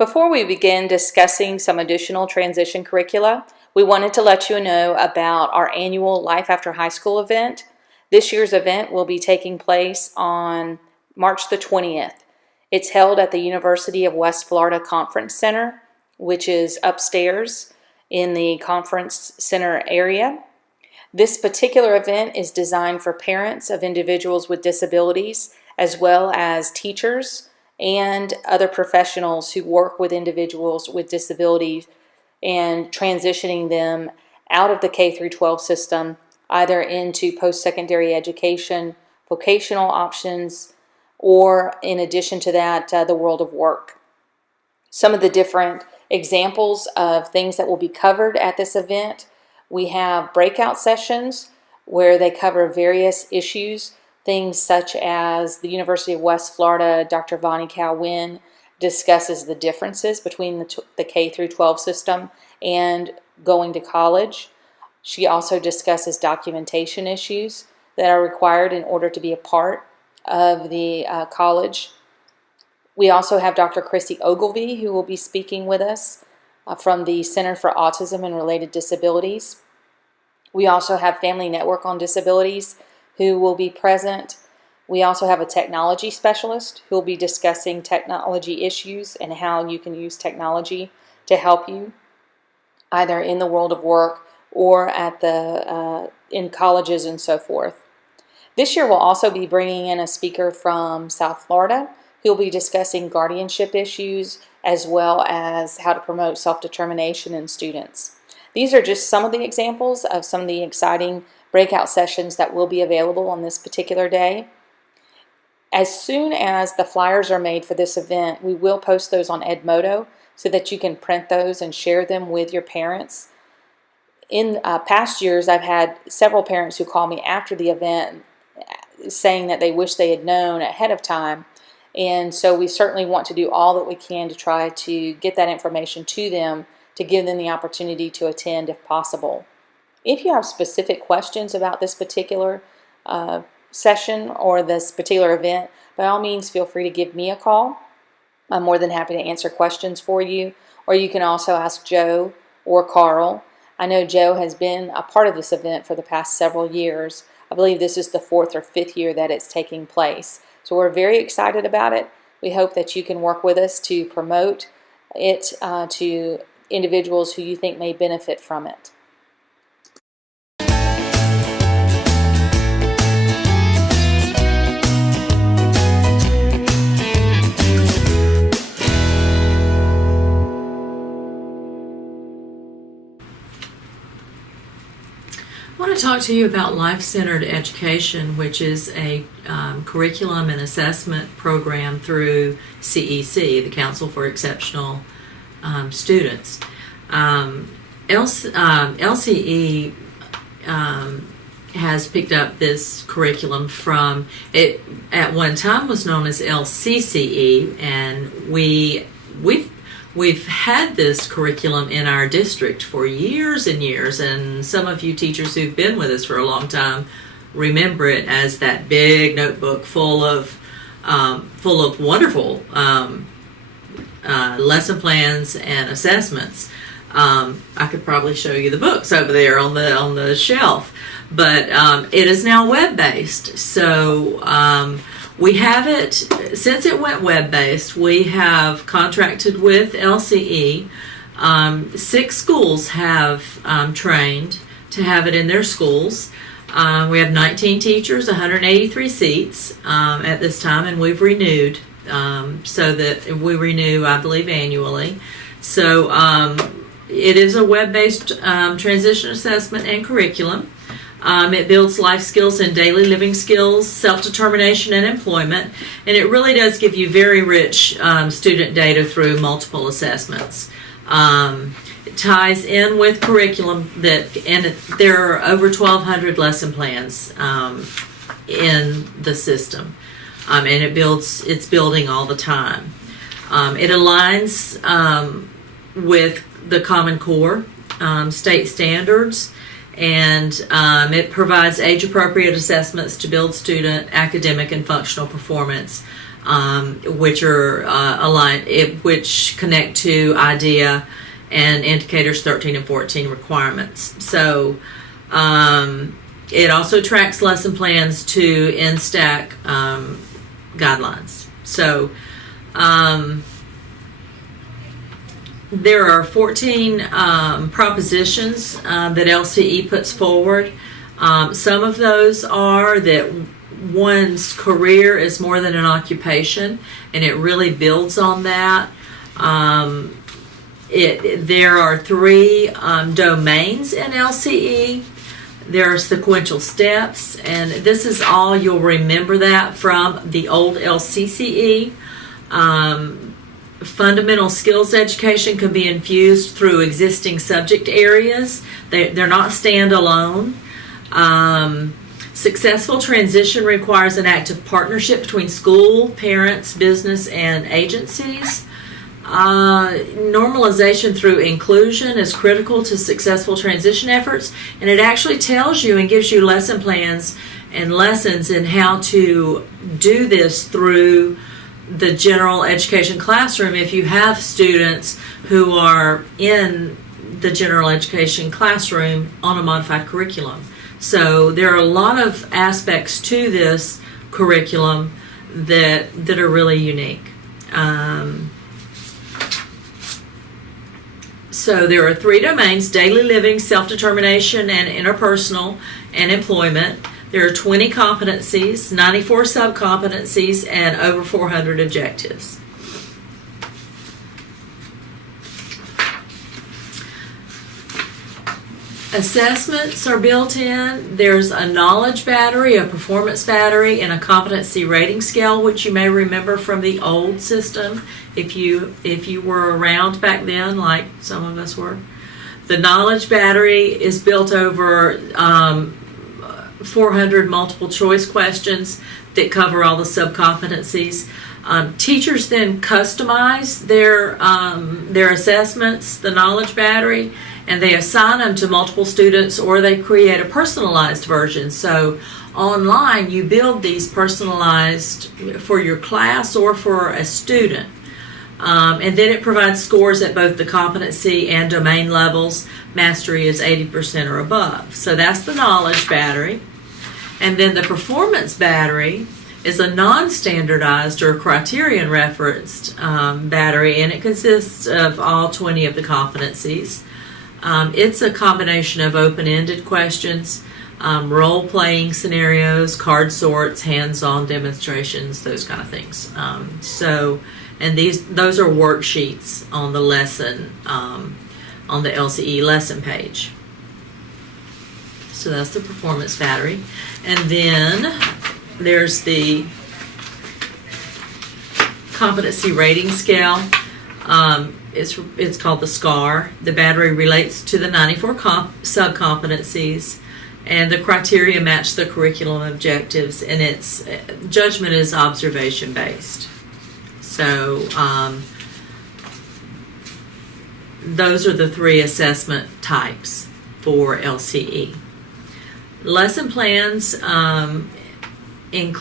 Before we begin discussing some additional transition curricula, we wanted to let you know about our annual Life After High School event. This year's event will be taking place on March the 20th. It's held at the University of West Florida Conference Center, which is upstairs in the conference center area. This particular event is designed for parents of individuals with disabilities, as well as teachers and other professionals who work with individuals with disabilities and transitioning them out of the K-12 system, either into post-secondary education, vocational options, or in addition to that, the world of work. Some of the different examples of things that will be covered at this event: we have breakout sessions where they cover various issues, things such as the University of West Florida, Dr. Vonnie Cowan discusses the differences between the K-12 system and going to college. She also discusses documentation issues that are required in order to be a part of the college. We also have Dr. Chrissy Ogilvie, who will be speaking with us from the Center for Autism and Related Disabilities. We also have Family Network on Disabilities, who will be present. We also have a technology specialist who will be discussing technology issues and how you can use technology to help you either in the world of work or at in colleges and so forth. This year we'll also be bringing in a speaker from South Florida who will be discussing guardianship issues as well as how to promote self-determination in students. These are just some of the examples of some of the exciting breakout sessions that will be available on this particular day. As soon as the flyers are made for this event, we will post those on Edmodo so that you can print those and share them with your parents. In past years, I've had several parents who call me after the event saying that they wish they had known ahead of time, and so we certainly want to do all that we can to try to get that information to them to give them the opportunity to attend if possible. If you have specific questions about this particular session or this particular event, by all means feel free to give me a call. I'm more than happy to answer questions for you, or you can also ask Joe or Carl. I know Joe has been a part of this event for the past several years. I believe this is the 4th or 5th year that it's taking place. So we're very excited about it. We hope that you can work with us to promote it to individuals who you think may benefit from it. I want to talk to you about Life-Centered Education, which is a curriculum and assessment program through CEC, the Council for Exceptional Students. LCE has picked up this curriculum from, it at one time was known as LCCE, and we've had this curriculum in our district for years and years, and some of you teachers who've been with us for a long time remember it as that big notebook full of wonderful lesson plans and assessments. I could probably show you the books over there on the shelf, but it is now web-based. So we have it, since it went web-based, we have contracted with LCE. 6 schools have trained to have it in their schools. We have 19 teachers, 183 seats at this time, and we've renewed, so that we renew, I believe, annually. So it is a web-based transition assessment and curriculum. It builds life skills and daily living skills, self-determination and employment, and it really does give you very rich student data through multiple assessments. It ties in with curriculum and there are over 1,200 lesson plans in the system, and it's building all the time. It aligns with the Common Core state standards. And it provides age-appropriate assessments to build student academic and functional performance, which are which connect to IDEA and Indicators 13 and 14 requirements. So it also tracks lesson plans to NSTAC guidelines. So there are 14 propositions that LCE puts forward. Some of those are that one's career is more than an occupation, and it really builds on that. There are 3 domains in LCE. There are sequential steps, and this is all, you'll remember that from the old LCCE. Fundamental skills education can be infused through existing subject areas. They're not standalone. Successful transition requires an active partnership between school, parents, business, and agencies. Normalization through inclusion is critical to successful transition efforts, and it actually tells you and gives you lesson plans and lessons in how to do this through the general education classroom if you have students who are in the general education classroom on a modified curriculum. So there are a lot of aspects to this curriculum that are really unique. So there are 3 domains: daily living, self-determination, and interpersonal and employment. There are 20 competencies, 94 sub-competencies, and over 400 objectives. Assessments are built in. There's a knowledge battery, a performance battery, and a competency rating scale, which you may remember from the old system if you were around back then, like some of us were. The knowledge battery is built over 400 multiple choice questions that cover all the sub-competencies. Teachers then customize their assessments, the knowledge battery, and they assign them to multiple students, or they create a personalized version. So online you build these personalized for your class or for a student. And then it provides scores at both the competency and domain levels. Mastery is 80% or above. So that's the knowledge battery. And then the performance battery is a non-standardized or criterion referenced battery, and it consists of all 20 of the competencies. It's a combination of open-ended questions, role-playing scenarios, card sorts, hands-on demonstrations, those kind of things. And those are worksheets on the lesson, on the LCE lesson page. So that's the performance battery. And then there's the competency rating scale. It's called the SCAR. The battery relates to the 94 sub-competencies, and the criteria match the curriculum objectives, and its judgment is observation-based. So those are the 3 assessment types for LCE. Lesson plans are in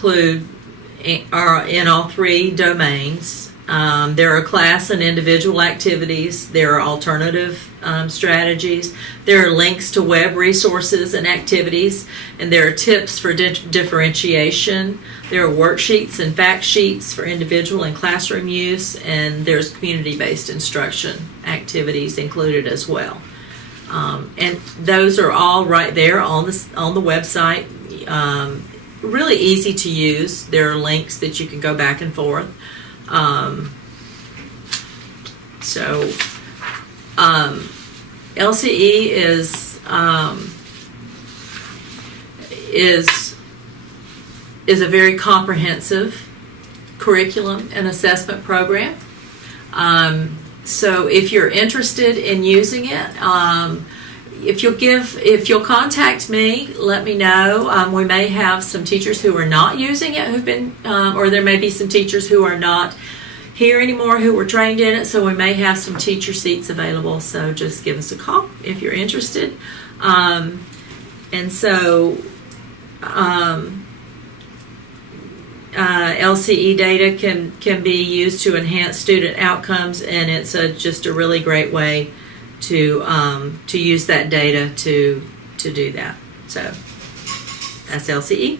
all 3 domains. There are class and individual activities. There are alternative strategies. There are links to web resources and activities, and there are tips for differentiation. There are worksheets and fact sheets for individual and classroom use, and there's community-based instruction activities included as well. And those are all right there on the website. Really easy to use. There are links that you can go back and forth. LCE is a very comprehensive curriculum and assessment program. So if you're interested in using it, if you'll contact me, let me know. We may have some teachers who are not using it or there may be some teachers who are not here anymore who were trained in it, so we may have some teacher seats available. So just give us a call if you're interested. And so LCE data can be used to enhance student outcomes, and it's just a really great way to use that data to do that. So that's LCE.